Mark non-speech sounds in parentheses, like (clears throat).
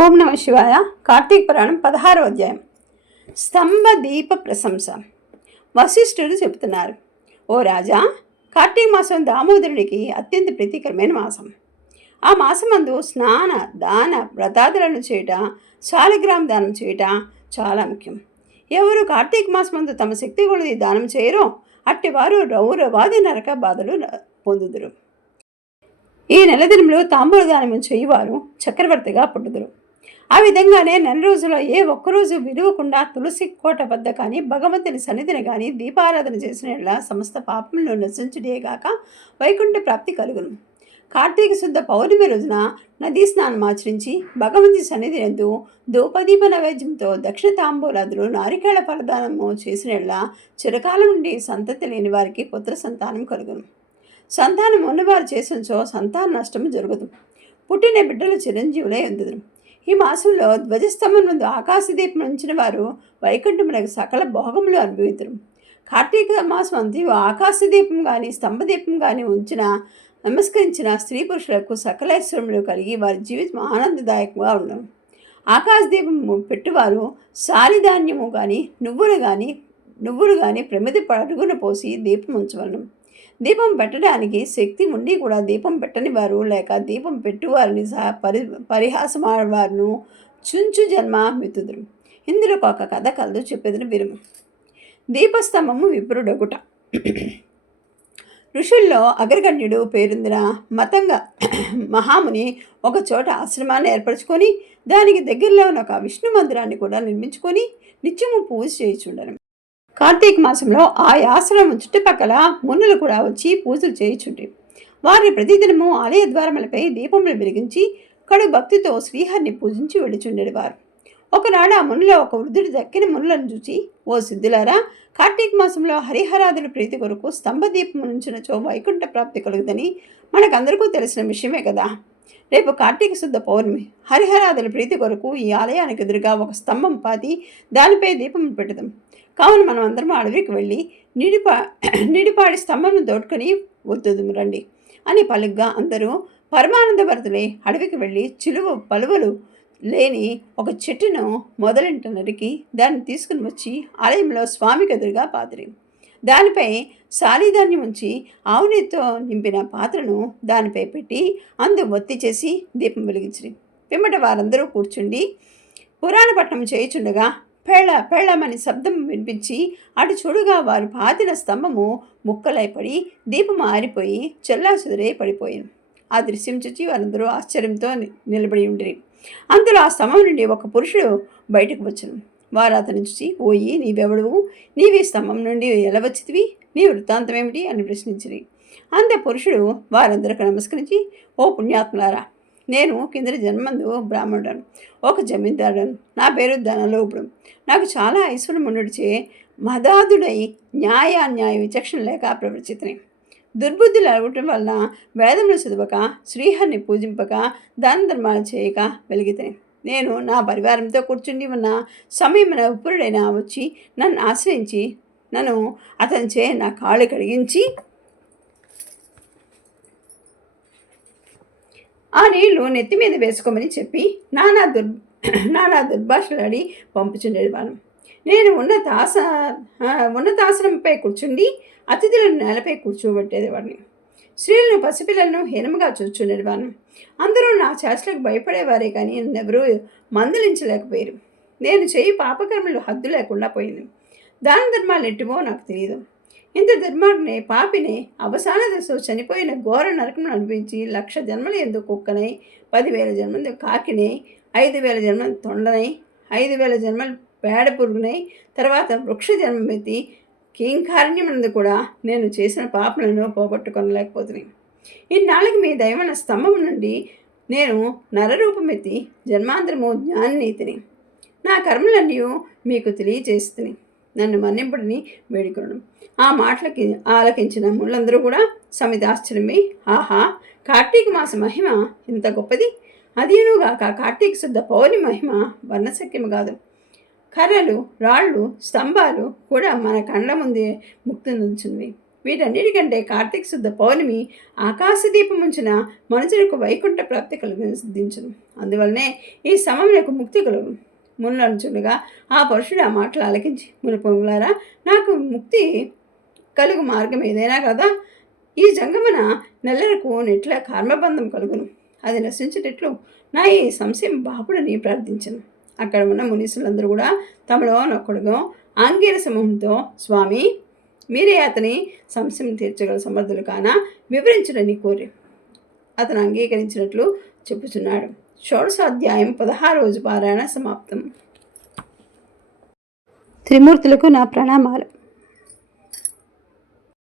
ఓం నమ శివాయ. కార్తీక పురాణం పదహారో అధ్యాయం. స్తంభ దీప ప్రశంస. వశిష్ఠుడు చెబుతున్నారు ఓ రాజా కార్తీక మాసం దామోదరునికి అత్యంత ప్రీతికరమైన మాసం. ఆ మాసమందు స్నాన దాన వ్రతాదులను చేయుట శాలిగ్రామ దానం చేయుట చాలా ముఖ్యం. ఎవరు కార్తీక మాసమందు తమ శక్తి కొలది దానం చేయరో అట్టివారు రౌరవాది నరక బాధలు పొందుదురు. ఈ నెల తాంబూల దానం చేయువారు చక్రవర్తిగా పుట్టుదురు. ఆ విధంగానే నెల రోజుల్లో ఏ ఒక్కరోజు విలువకుండా తులసి కోట వద్ద కానీ భగవంతుని సన్నిధిని కానీ దీపారాధన చేసిన సమస్త పాపములను నశించుడేగాక వైకుంఠ ప్రాప్తి కలుగును. కార్తీక శుద్ధ పౌర్ణమి రోజున నదీ స్నానం ఆచరించి భగవంతుని సన్నిధి ఎందు ధూపదీప నైవేద్యంతో దక్షిణ తాంబూలాదులు నారికేళ ఫలదానము చేసిన చిరకాలం నుండి సంతతి లేని వారికి పుత్ర సంతానం కలుగును. సంతానం ఉన్నవారు చేసినచో సంతాన నష్టము జరుగుదు. పుట్టిన బిడ్డలు చిరంజీవులే ఎందుదురు ఈ మాసంలో ధ్వజస్తంభం ముందు ఆకాశదీపం ఉంచిన వారు వైకుంఠమునకు సకల భోగములు అనుభవితురు. కార్తీక మాసం అంతయు ఆకాశదీపం కానీ స్తంభదీపం కానీ ఉంచిన నమస్కరించిన స్త్రీ పురుషులకు సకలేశ్వరములు కలిగి వారి జీవితం ఆనందదాయకంగా ఉండవు ఆకాశదీపము పెట్టువారు సారిధాన్యము కానీ నువ్వులు కానీ నువ్వులు కానీ ప్రమిది పడుగున పోసి దీపం ఉంచవలను. దీపం పెట్టడానికి శక్తి ఉండి కూడా దీపం పెట్టని వారు లేక దీపం పెట్టువారిని సహా పరి పరిహాసమాడవారును చుంచు జన్మ మితుదురు ఇందులో ఒక కథ కలదు చెప్పేదని విరుము దీపస్తంభము విప్రుడొగుట. ఋషుల్లో అగ్రగణ్యుడు పేరొందిన మతంగా మహాముని ఒక చోట ఆశ్రమాన్ని ఏర్పరచుకొని దానికి దగ్గరలో ఉన్న ఒక విష్ణు మందిరాన్ని కూడా నిర్మించుకొని నిత్యము పూజ చేయుచుండను. కార్తీక మాసంలో ఆ ఆశ్రమం చుట్టుపక్కల మునులు కూడా వచ్చి పూజలు చేయుచుండ్రి. వారి ప్రతిదినము ఆలయ ద్వారములపై దీపములు వెలిగించి కడు భక్తితో శ్రీహరిని పూజించి వెళ్ళుచుండేవారు. ఒకనాడు ఆ మునిలో ఒక వృద్ధుడు దక్కిన మునులను చూసి ఓ సిద్ధులారా కార్తీక మాసంలో హరిహరాదుల ప్రీతి కొరకు స్తంభదీపం నుంచినచో వైకుంఠ ప్రాప్తి కలుగుదని మనకందరికీ తెలిసిన విషయమే కదా. రేపు కార్తీక శుద్ధ పౌర్ణమి. హరిహరాదుల ప్రీతి కొరకు ఈ ఆలయానికి ఎదురుగా ఒక స్తంభం పాతి దానిపై దీపం పెడదాం కావున మనం అందరం అడవికి వెళ్ళి నిడిపా నిడిపాడి స్తంభం దోడుకొని వద్దుదు రండి అని పలుగ్గా అందరూ పరమానంద భరతులే అడవికి వెళ్ళి చిలువ పలువలు లేని ఒక చెట్టును మొదలింట నరికి దాన్ని తీసుకుని వచ్చి ఆలయంలో స్వామికి ఎదురుగా పాతిరి. దానిపై సాలిధాన్యం ఉంచి ఆవునితో నింపిన పాత్రను దానిపై పెట్టి అందు ఒత్తి చేసి దీపం వెలిగించిరి. పిమ్మట వారందరూ కూర్చుండి పురాణపట్నం చేయుచుండగా పెళ్ళ పెళ్ళమని శబ్దం వినిపించి అటు చూడుగా వారు పాతిన స్తంభము ముక్కలైపడి దీపం ఆరిపోయి చెల్లాచెదురై పడిపోయింది. ఆ దృశ్యం చూచి వారందరూ ఆశ్చర్యంతో ని- నిలబడి ఉండిరి. అందులో ఆ స్తంభం నుండి ఒక పురుషుడు బయటకు వచ్చను వారు అతను చూసి ఓయి నీవెవడువు నీవి స్తంభం నుండి ఎలా వచ్చితివి? నీ వృత్తాంతం ఏమిటి అని ప్రశ్నించిరి. అంతే పురుషుడు వారందరికీ నమస్కరించి ఓ పుణ్యాత్ములారా నేను కిందటి జన్మందు బ్రాహ్మణుడను ఒక జమీందారుడను. నా పేరు ధనలోపుడు నాకు చాలా ఐశ్వర్యం ఉండడిచే మదాదుడై న్యాయ అన్యాయ విచక్షణ లేక ప్రవర్చితని దుర్బుద్ధులు అడగటం వలన వేదములు చదవక శ్రీహరిని పూజింపక దాన ధర్మాలు చేయక వెలిగితని. నేను నా పరివారంతో కూర్చుండి ఉన్న సమయమున ఉప్పురుడైన వచ్చి నన్ను ఆశ్రయించి నన్ను అతని చే నా కాళ్ళు కడిగించి ఆ నీళ్ళు నెత్తి మీద వేసుకోమని చెప్పి నానా దుర్ (clears throat) నానా దుర్భాషలాడి పంపుచుండేవాను నేను ఉన్నతాస ఆ, ఉన్నతాసనంపై కూర్చుండి అతిథులను నేలపై కూర్చోబెట్టేవాడిని స్త్రీలను పసిపిల్లలను హీనముగా చూచుండేవాను అందరూ నా చేష్టలకు భయపడేవారే కానీ నన్నెవరూ మందలించలేకపోయారు. నేను చేయి పాపకర్మలు హద్దు లేకుండా పోయింది. దాన ధర్మాలు ఎట్టువో నాకు తెలియదు ఇంత దుర్మార్గుని పాపిని అవసాన దశ చనిపోయిన ఘోర నరకం అనిపించి లక్ష జన్మలు ఎందుకు కుక్కనై పదివేల జన్మలు కాకినై ఐదు వేల జన్మలు తొండనై ఐదు వేల జన్మలు పేడ పురుగునై తర్వాత వృక్ష జన్మమెత్తి కీంకారణ్యమందు కూడా నేను చేసిన పాపలను పోగొట్టుకొనలేకపోతున్నాయి ఇన్నాళ్ళకి మీ దైవన స్తంభం నుండి నేను నరరూపమెత్తి జన్మాంతరము జ్ఞాననీతిని. నా కర్మలన్నీ మీకు తెలియజేస్తుంది నన్ను మన్నింపుడిని వేడుకొనడం ఆ మాటలకి ఆలకించిన ముళ్ళందరూ కూడా సమితాశ్చర్యమై ఆహా కార్తీక మాస మహిమ ఇంత గొప్పది. అదేనుగాక కార్తీక శుద్ధ పౌర్ణి మహిమ వర్ణశక్యము కాదు. కర్రలు రాళ్ళు స్తంభాలు కూడా మన కండ్ల ముందే ముక్తి వీటన్నిటికంటే కార్తీక శుద్ధ పౌర్ణమి ఆకాశదీపం ఉంచిన మనుషులకు వైకుంఠ ప్రాప్తి కలిగించును అందువల్లనే ఈ సమములకు ముక్తి కలుగును. మునులంచుండగా ఆ పురుషుడు ఆ మాటలు ఆలకించి మునిపొంగులారా నాకు ముక్తి కలుగు మార్గం ఏదైనా కదా ఈ జంగమన నెల్లరకు నెట్ల కర్మబంధం కలుగును. అది నశించేటట్లు నా ఈ సంశయం బాపుడిని ప్రార్థించను. అక్కడ ఉన్న మునీసులందరూ కూడా తమలో నొక్కడుగా ఆంగీర సమూహంతో స్వామి మీరే అతని సంశయం తీర్చగల సమర్థులు కాన వివరించడని కోరి అతను అంగీకరించినట్లు చెప్పుచున్నాడు. షోడశాధ్యాయం పదహారు రోజు పారాయణ సమాప్తం. త్రిమూర్తులకు నా ప్రణామాలు.